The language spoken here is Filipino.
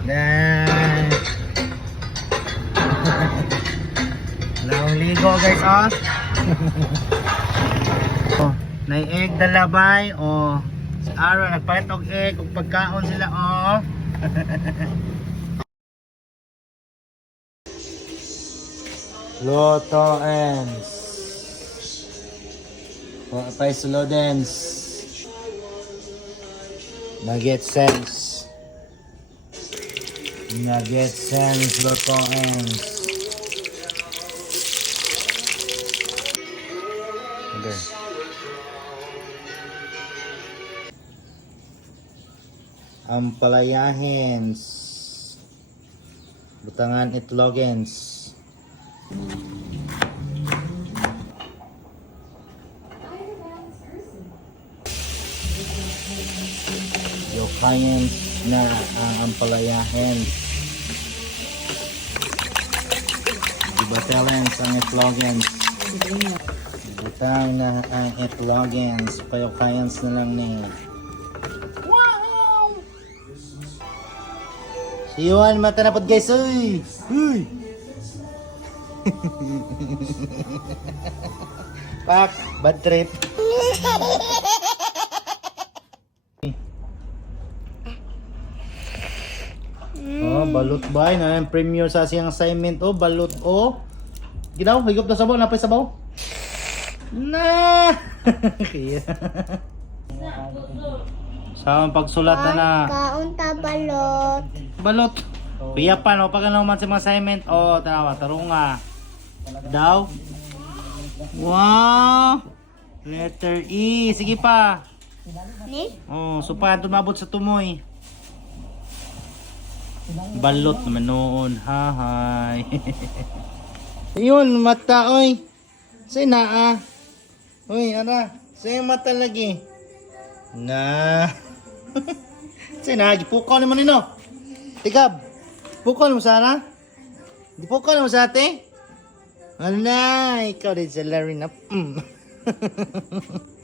Then, Naong ligo guys oh. Oh, nay egg dalabay oh. Si Aaron nagpalit og egg ug pagkaon sila oh. Luto ends. Wa pa slow dance. Nugget sense. Nugget sense luto ends. Okay. Ampalayahens. Butangan itlogens. Yokayens na ampalayahen. Ibatelens ang itlogens. Butang na ang itlogens. Payokayens na lang ni. Wow! Si Yuan mata na pod guys. Uy! Uy! Pak, bad trip. Oh, balot ba? Na yung premiere sa siyang assignment. Oh, balot. Oh. Ginaw, higop na sabaw. Napay sabaw. Na! Kaya. Sa pagsulat na. Kaunta balot. Balot. Kuya pa, no? Pag ano man sa mga assignment. Oh, tanawa. Tarunga. Daw. Wow. Letter E. Sige pa. Ni? Oh, supahan tumabot sa tumoy. Balot naman noon. Hahay. Yun, mata, oy. Say na, ah. Uy, ara. Say mata lagi. Na. Say na, gipukaw naman nino. Tigab. Pukaw mo sana? Di pukaw mo sa ate? Ano na, ikaw din sa Larry na.